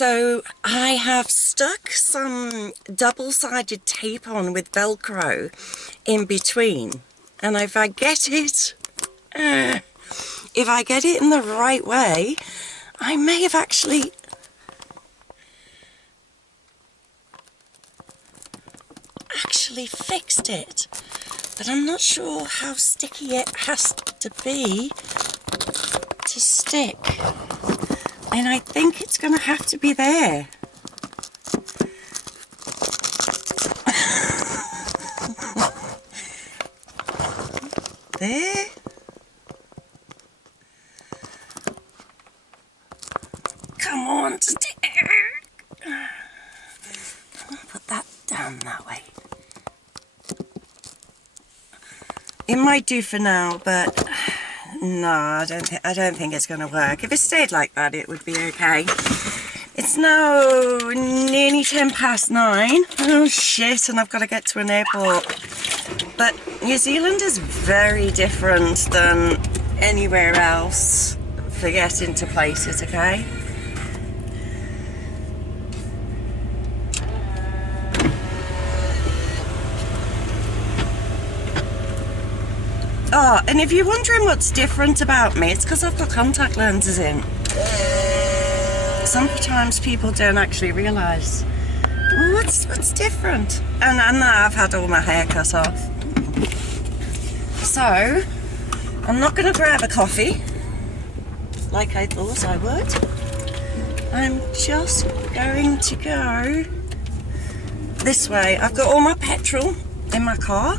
So I have stuck some double-sided tape on with Velcro in between, and if I get it in the right way, I may have actually fixed it, but I'm not sure how sticky it has to be to stick. And I think it's going to have to be there. There. Come on, stick. Put that down that way. It might do for now, but no, I don't think it's going to work. If it stayed like that, it would be okay. It's now nearly 9:10. Oh shit, and I've got to get to an airport. But New Zealand is very different than anywhere else for getting to places, okay? Oh, and if you're wondering what's different about me, it's because I've got contact lenses in. Sometimes people don't actually realise what's different. And now I've had all my hair cut off. So, I'm not going to grab a coffee like I thought I would. I'm just going to go this way. I've got all my petrol in my car.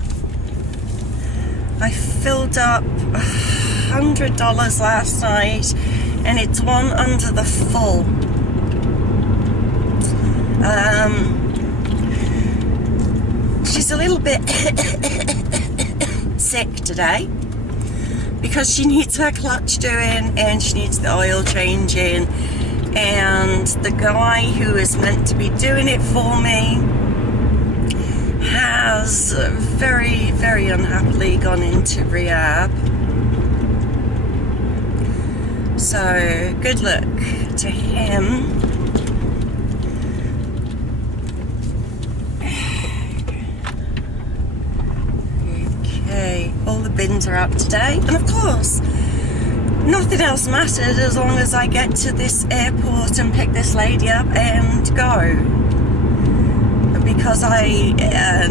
I filled up $100 last night, and it's one under the full. She's a little bit sick today because she needs her clutch doing and she needs the oil changing, and the guy who is meant to be doing it for me has very, very unhappily gone into rehab. So, good luck to him. Okay, all the bins are up today, and of course, nothing else mattered as long as I get to this airport and pick this lady up and go. Because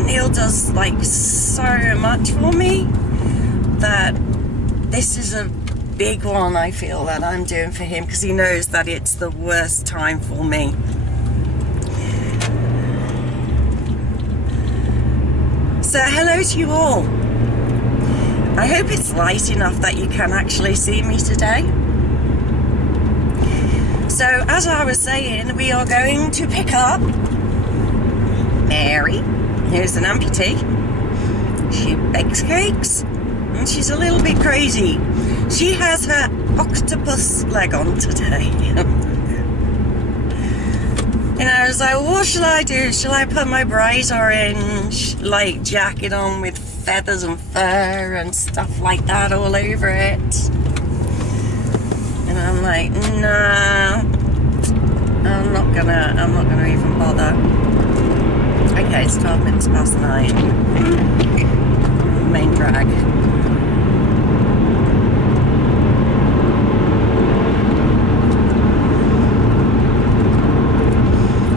Neil does like so much for me that this is a big one, I feel, that I'm doing for him, because he knows that it's the worst time for me. So hello to you all. I hope it's light enough that you can actually see me today. So as I was saying, we are going to pick up Mary, who's an amputee. She bakes cakes, and she's a little bit crazy. She has her octopus leg on today. And I was like, what shall I do? Shall I put my bright orange, like, jacket on with feathers and fur and stuff like that all over it? And I'm like, nah, I'm not gonna even bother. Okay, it's 12 minutes past 9. Main drag.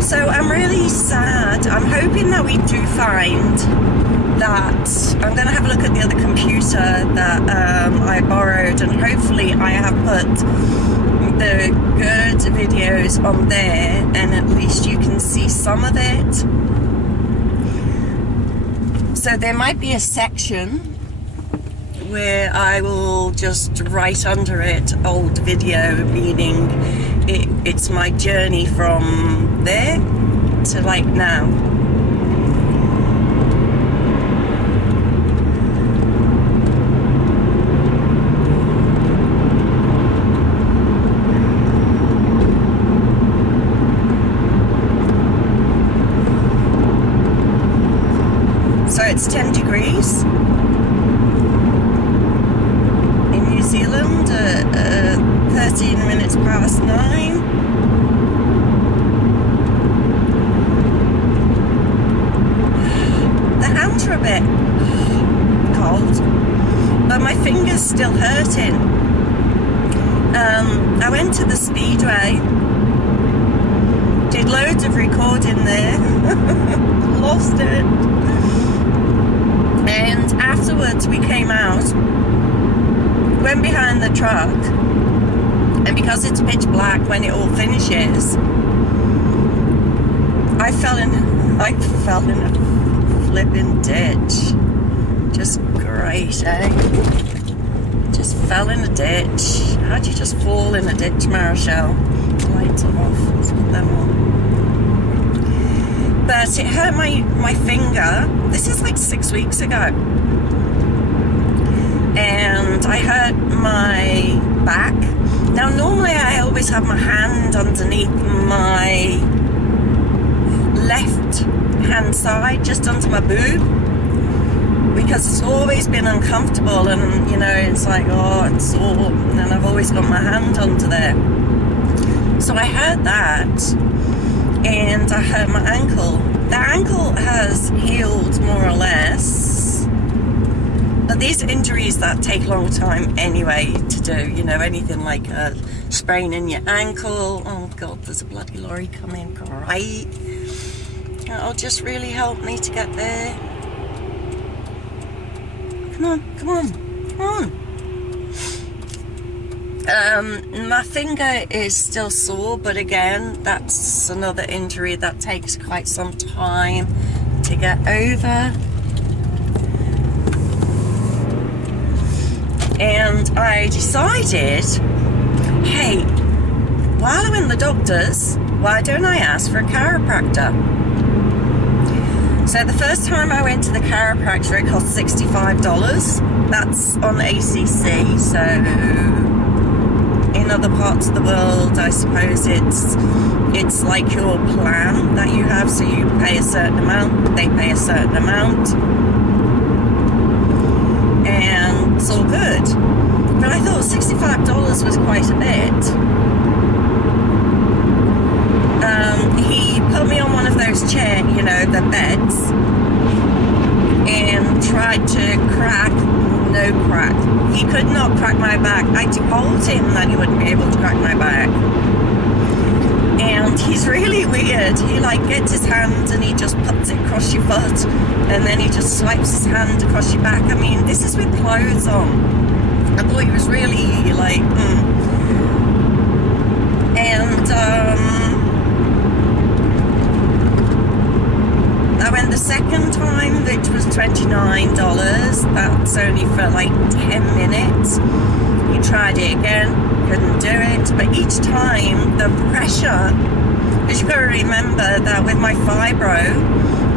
So I'm really sad. I'm hoping that we do find that. I'm going to have a look at the other computer that I borrowed, and hopefully I have put the good videos on there, and at least you can see some of it. So there might be a section where I will just write under it old video, meaning it's my journey from there to like now. So it's 10 degrees in New Zealand, 13 minutes past 9. was still hurting. I went to the Speedway, did loads of recording there, lost it, and afterwards we came out, went behind the truck, and because it's pitch black when it all finishes, I fell in a flipping ditch. Just great, eh? Just fell in a ditch. How'd you just fall in a ditch, Marshall? The lights are off. Let's put them on. But it hurt my finger. This is like 6 weeks ago. And I hurt my back. Now normally I always have my hand underneath my left hand side, just under my boob, because it's always been uncomfortable, and you know, it's like, oh, it's sore, and then I've always got my hand under there. So I hurt that, and I hurt my ankle. The ankle has healed more or less, but these injuries that take a long time anyway to do, you know, anything like a sprain in your ankle. Oh God, there's a bloody lorry coming, great. It'll just really help me to get there. Come on, come on, come on. My finger is still sore, but again, that's another injury that takes quite some time to get over. And I decided, hey, while I'm in the doctor's, why don't I ask for a chiropractor? So the first time I went to the chiropractor, it cost $65. That's on ACC, so in other parts of the world, I suppose it's like your plan that you have, so you pay a certain amount, they pay a certain amount, and it's all good. But I thought $65 was quite a bit. He put me on one of those chairs, you know, the beds, and tried to crack, no crack. He could not crack my back. I told him that he wouldn't be able to crack my back. And he's really weird. He like gets his hand and he just puts it across your foot, and then he just swipes his hand across your back. I mean, this is with clothes on. I thought he was really like, And I went the second time, which was $29. That's only for like 10 minutes. He tried it again, couldn't do it. But each time, the pressure, because you've got to remember that with my fibro,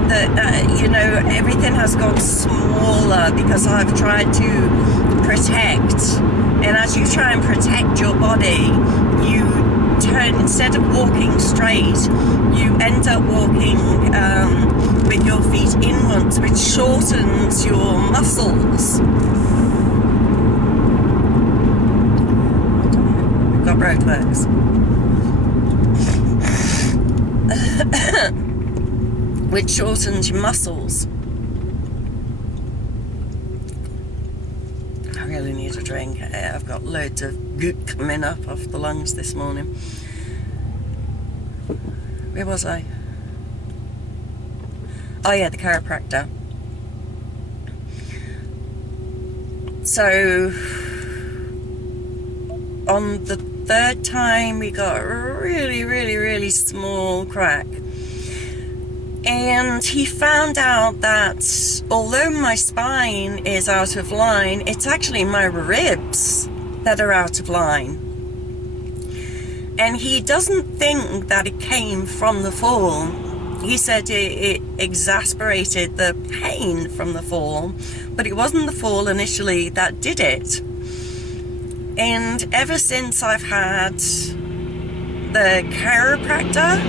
that, you know, everything has gone smaller because I've tried to protect. And as you try and protect your body, you turn, instead of walking straight, you end up walking with your feet inwards, which shortens your muscles. We've got roadworks. Which shortens your muscles. I really need a drink. I've got loads of goop coming up off the lungs this morning. Where was I? Oh yeah, the chiropractor. So on the third time we got a really small crack, and he found out that although my spine is out of line, it's actually my ribs that are out of line. And he doesn't think that it came from the fall. He said it exasperated the pain from the fall, but it wasn't the fall initially that did it. And ever since I've had the chiropractor,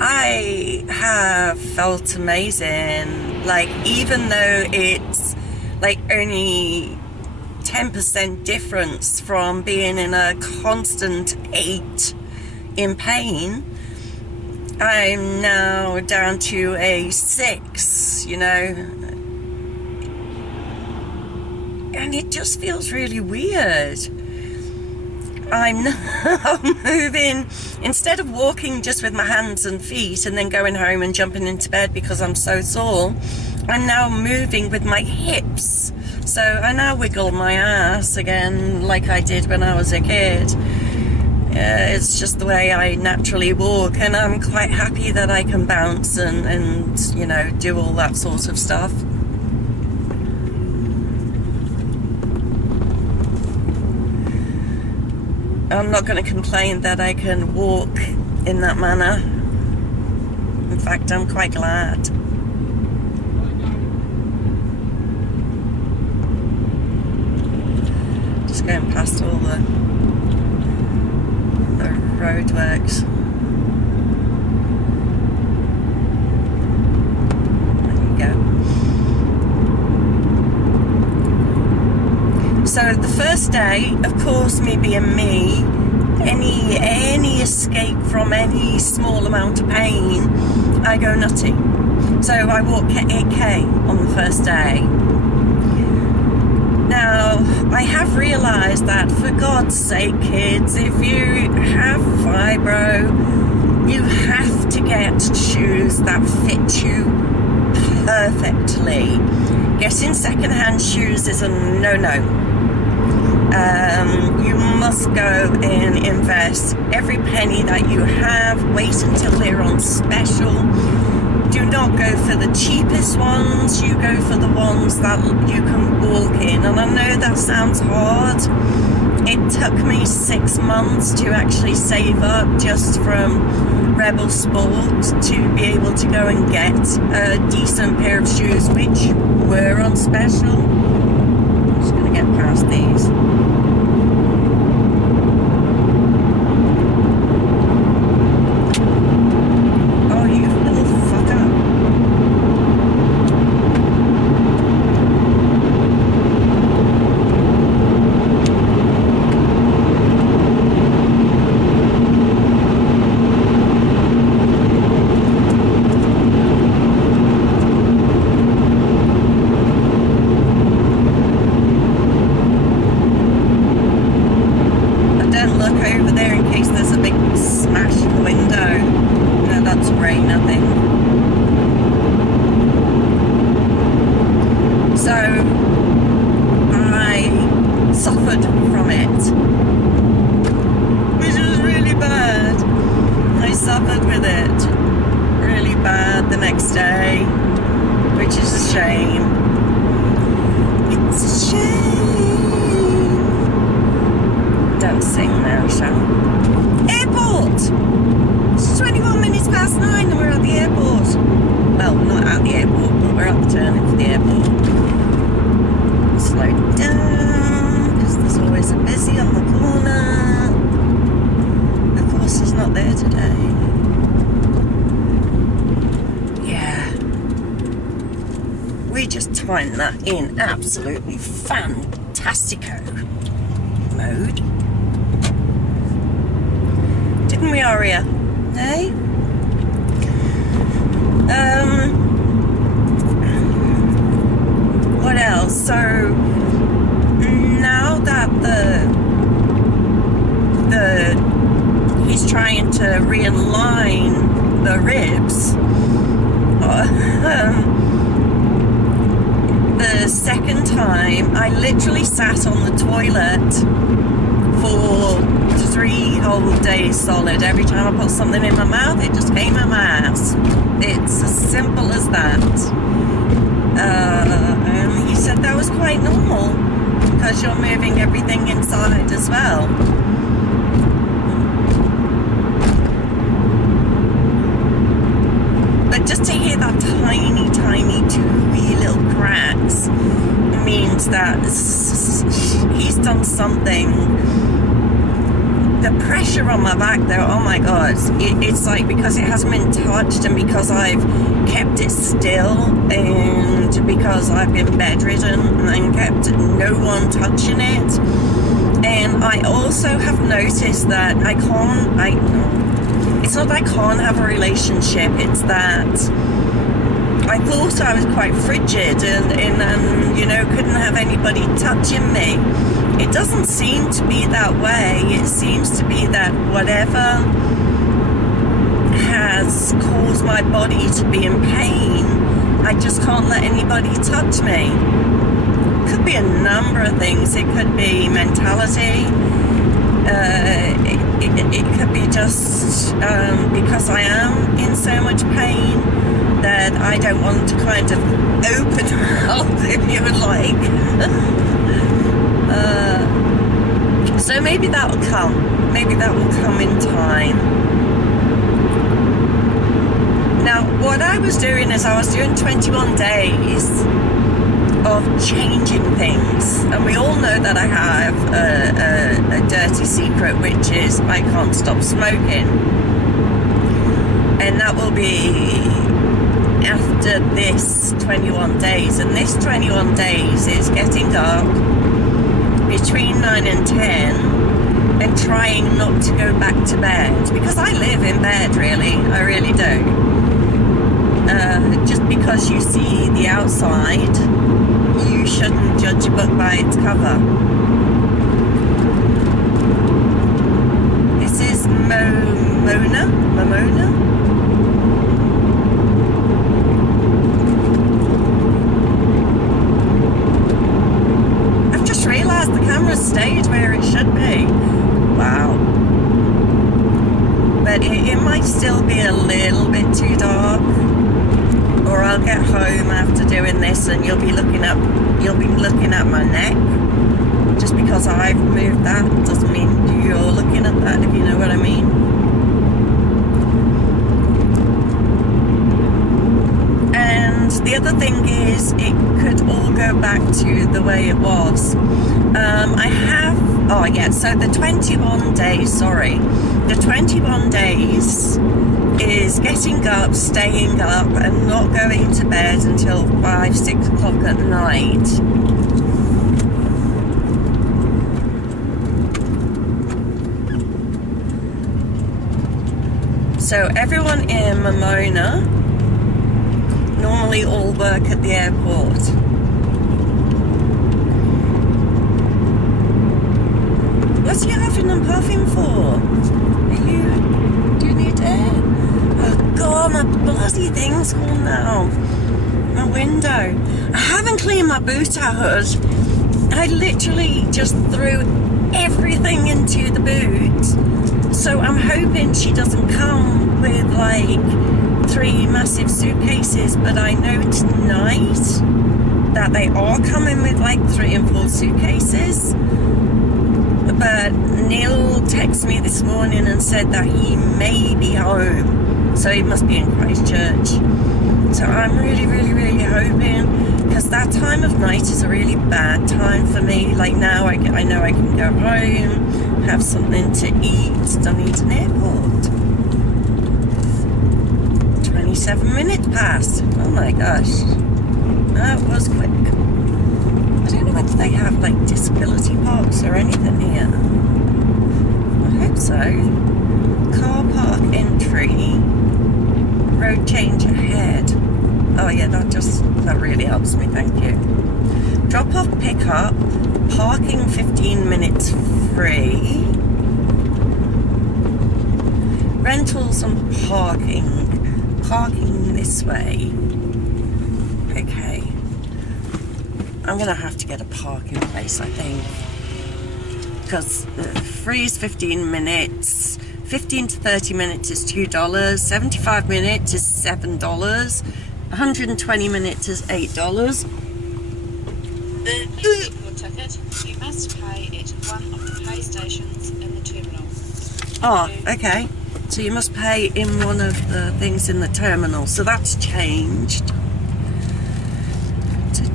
I have felt amazing. Like, even though it's like only 10% difference from being in a constant 8 in pain, I'm now down to a 6, you know. and it just feels really weird. I'm now moving, instead of walking just with my hands and feet and then going home and jumping into bed because I'm so sore, I'm now moving with my hips. So I now wiggle my ass again like I did when I was a kid. It's just the way I naturally walk, and I'm quite happy that I can bounce and you know, do all that sort of stuff. I'm not going to complain that I can walk in that manner. In fact, I'm quite glad. Just going past all the roadworks. There you go. So the first day, of course, me being me, any escape from any small amount of pain, I go nutty. So I walk 8k on the first day. Now, I have realised that, for God's sake, kids, if you have fibro, you have to get shoes that fit you perfectly. Getting second-hand shoes is a no-no. You must go and invest every penny that you have. Wait until they're on special. Do not go for the cheapest ones. You go for the ones that you can walk in. And I know that sounds hard. It took me 6 months to actually save up just from Rebel Sport to be able to go and get a decent pair of shoes which were on special. I'm just going to get past these. Find that in absolutely fantastico mode. Didn't we, Aria? Hey? What else? So now that he's trying to realign the ribs, the second time, I literally sat on the toilet for 3 whole days solid. Every time I put something in my mouth, it just came out my ass. It's as simple as that. And he said that was quite normal because you're moving everything inside as well. But just to hear that tiny, tiny, two wee little cracks means that he's done something. The pressure on my back though, oh my god, it's like because it hasn't been touched and because I've kept it still and because I've been bedridden and kept no one touching it. And I also have noticed that it's not that I can't have a relationship, it's that I thought I was quite frigid and you know, couldn't have anybody touching me. It doesn't seem to be that way. It seems to be that whatever has caused my body to be in pain, I just can't let anybody touch me. Could be a number of things. It could be mentality. It could be just because I am in so much pain that I don't want to kind of open up, if you would like. So maybe that will come. Maybe that will come in time. Now, what I was doing is I was doing 21 days of changing things, and we all know that I have a dirty secret, which is I can't stop smoking, and that will be after this 21 days. And this 21 days is getting up between 9 and 10 and trying not to go back to bed, because I live in bed, really, I really do. Just because you see the outside, you shouldn't judge a book by its cover. This is Momona? I've just realised the camera's stayed where it should be. Wow. But it might still be a little bit too dark. Or I'll get home after doing this and you'll be looking at my neck. Just because I've moved that doesn't mean you're looking at that, if you know what I mean. And the other thing is, it could all go back to the way it was. So the 21 days, the 21 days is getting up, staying up, and not going to bed until 5, 6 o'clock at night. So everyone in Momona normally all work at the airport. What are you having and puffing for? Do you need air? Oh God, my bloody thing's gone now. My window. I haven't cleaned my boot hood. I literally just threw everything into the boot. So I'm hoping she doesn't come with like 3 massive suitcases, but I know tonight that they are coming with like 3 and 4 suitcases. But Neil texted me this morning and said that he may be home, so he must be in Christchurch. So I'm really, really, really hoping, because that time of night is a really bad time for me. Like now I know I can go home, have something to eat, don't need an airport. 27 minutes passed. Oh my gosh, that was quick. I don't know whether they have like disability parks or anything here. I hope so. Car park entry, road change ahead. Oh yeah, that really helps me, thank you. Drop off, pick up, parking 15 minutes free. Rentals and parking this way. Okay. I'm going to have to get a parking place, I think. Because free is 15 minutes. 15 to 30 minutes is $2. 75 minutes is $7. 120 minutes is $8. Ticket. You must pay at one of the pay stations in the terminal. Oh, okay. So you must pay in one of the things in the terminal. So that's changed.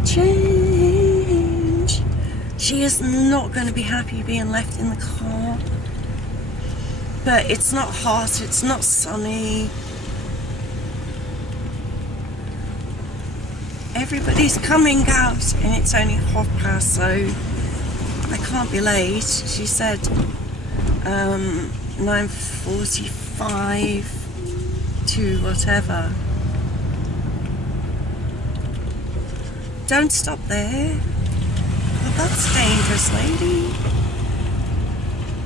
Change. She is not going to be happy being left in the car. But it's not hot, it's not sunny. Everybody's coming out and it's only past, so I can't be late. She said 9:45 to whatever. Don't stop there. Oh, that's dangerous, lady.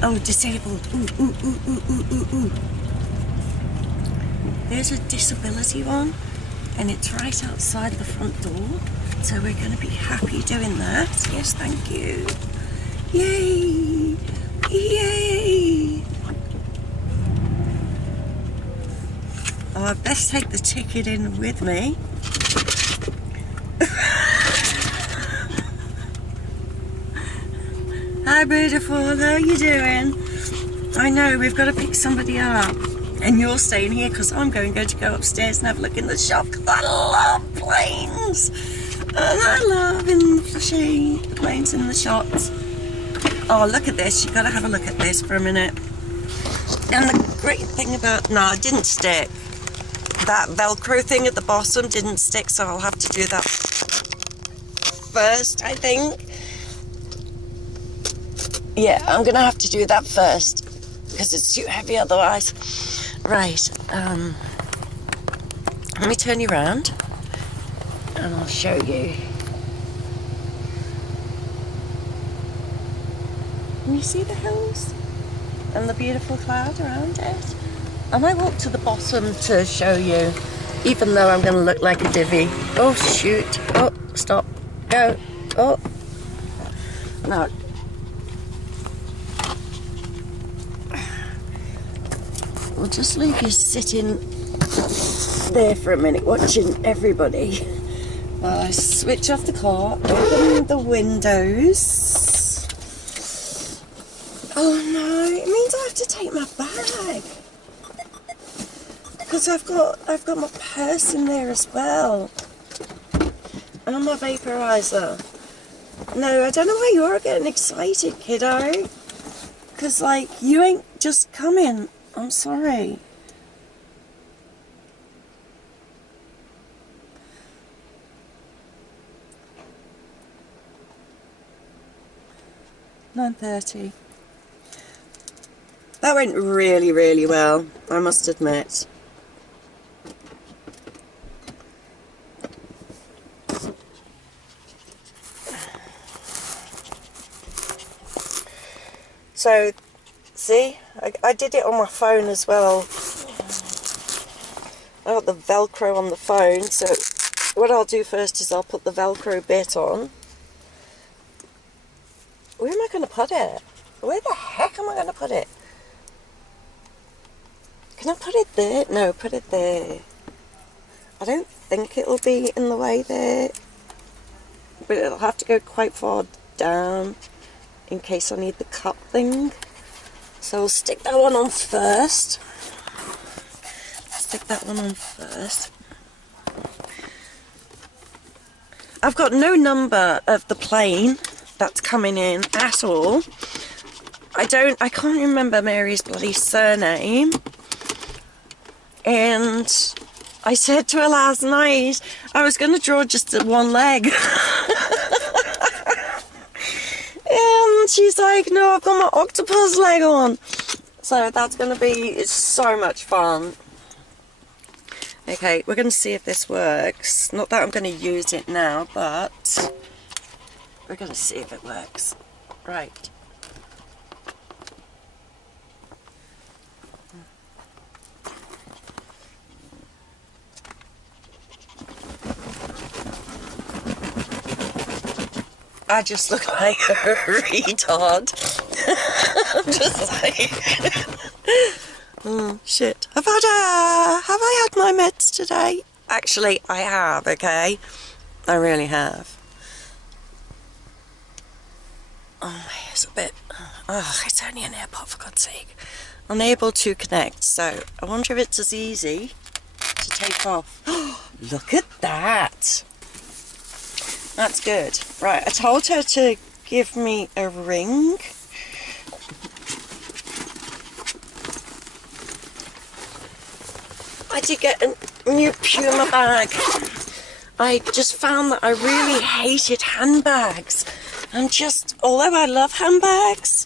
Oh, disabled. Ooh, ooh, ooh, ooh, ooh, ooh, ooh. There's a disability one, and it's right outside the front door. So we're going to be happy doing that. Yes, thank you. Yay! Yay! Oh, I best take the ticket in with me. Hi, beautiful. How are you doing? I know, we've got to pick somebody up. And you're staying here because I'm going to go upstairs and have a look in the shop because I love planes. And I love in the planes in the shops. Oh, look at this. You've got to have a look at this for a minute. And the great thing about... No, it didn't stick. That Velcro thing at the bottom didn't stick, so I'll have to do that first, I think. Yeah, I'm going to have to do that first because it's too heavy otherwise. Right, let me turn you around and I'll show you. Can you see the hills and the beautiful cloud around it? I might walk to the bottom to show you, even though I'm going to look like a divvy. Oh, shoot. Oh, stop. Go. Oh. No. We'll just leave you sitting there for a minute, watching everybody. While I switch off the car, open the windows. Oh no, it means I have to take my bag. Because I've got my purse in there as well. And my vaporizer. No, I don't know why you're getting excited, kiddo. Because, like, you ain't just coming. I'm sorry. $9:30. That went really, really well, I must admit. So, see, I did it on my phone as well. I got the Velcro on the phone, so what I'll do first is I'll put the Velcro bit on. Where am I going to put it? Where the heck am I going to put it? Can I put it there? No, put it there. I don't think it'll be in the way there, but it'll have to go quite far down in case I need the cup thing. So we'll stick that one on first. Stick that one on first. I've got no number of the plane that's coming in at all. I can't remember Mary's bloody surname. And I said to her last night, I was going to draw just one leg. And she's like, no, I've got my octopus leg on. So that's going to be so much fun. Okay, we're going to see if this works. Not that I'm going to use it now, but we're going to see if it works. Right. I just look like a retard. I'm just like, oh shit. Have I had my meds today? Actually, I have, okay? I really have. Oh, my hair's a bit, oh, it's only an AirPod for God's sake. Unable to connect, so I wonder if it's as easy to take off. Look at that. That's good. Right, I told her to give me a ring. I did get a new Puma bag. I just found that I really hated handbags. And just, although I love handbags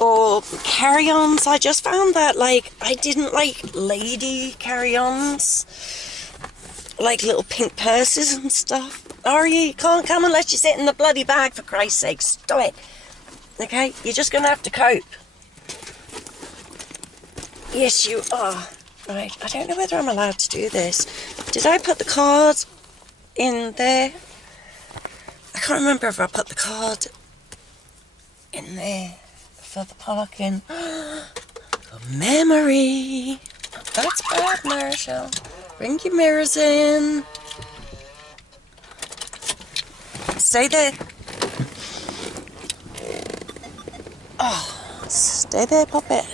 or carry-ons, I just found that, like, I didn't like lady carry-ons. Like little pink purses and stuff. You can't come unless you sit in the bloody bag, for Christ's sake. Stop it. Okay? You're just going to have to cope. Yes, you are. Right, I don't know whether I'm allowed to do this. Did I put the card in there? I can't remember if I put the card in there for the parking. Good memory. That's bad, Marshall. Bring your mirrors in. Stay there. Oh, stay there, Puppet.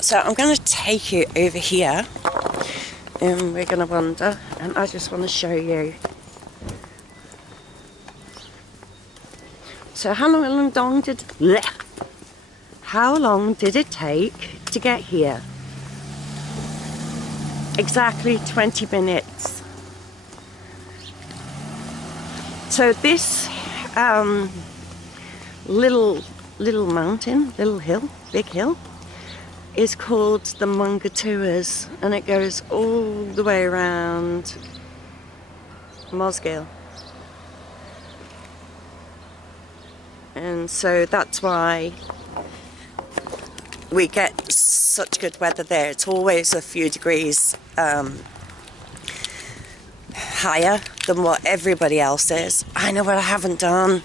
So I'm going to take you over here, and we're going to wander, and I just want to show you. So how long did it take to get here? Exactly 20 minutes. So this little mountain, little hill, big hill, is called the Mungatours, and it goes all the way around Mosgiel. And so that's why we get such good weather there. It's always a few degrees higher than what everybody else is. I know what I haven't done.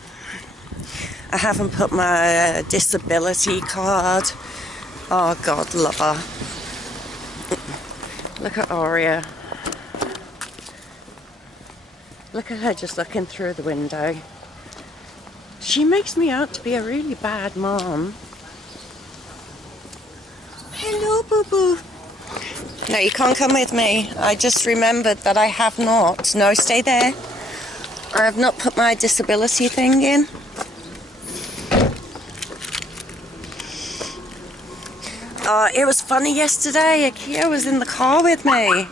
I haven't put my disability card. Oh God, love her. Look at Aria. Look at her just looking through the window. She makes me out to be a really bad mom. Hello, boo-boo. No, you can't come with me. I just remembered that I have not. No, stay there. I have not put my disability thing in. It was funny yesterday. Akia was in the car with me,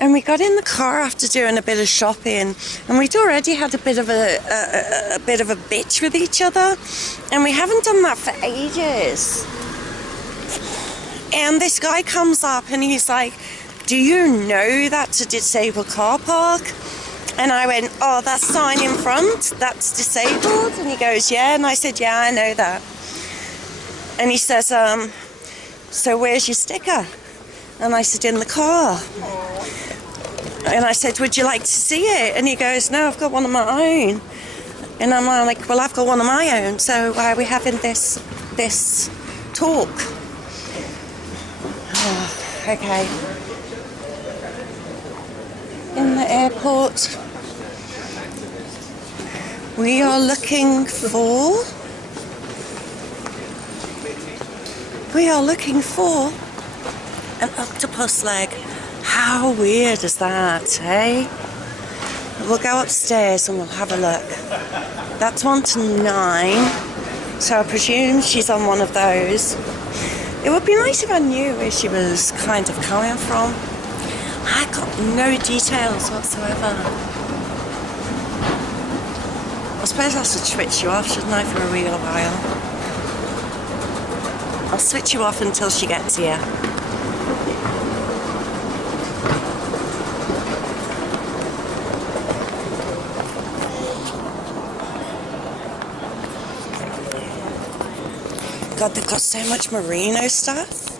and we got in the car after doing a bit of shopping, and we'd already had a bit of a bitch with each other, and we haven't done that for ages. And this guy comes up and he's like, "Do you know that's a disabled car park?" And I went, "Oh, that sign in front, that's disabled?" And he goes, "Yeah." And I said, "Yeah, I know that." And he says, "So where's your sticker?" And I said, "In the car." And I said, "Would you like to see it?" And he goes, "No, I've got one of my own." And I'm like, "Well, I've got one of my own, so why are we having this talk?" Oh, okay. In the airport, we are looking for an octopus leg. How weird is that, eh? We'll go upstairs and we'll have a look. That's 1 to 9, so I presume she's on one of those. It would be nice if I knew where she was kind of coming from. I got no details whatsoever. I suppose I should switch you off, shouldn't I, for a real while? I'll switch you off until she gets here. God, they've got so much merino stuff.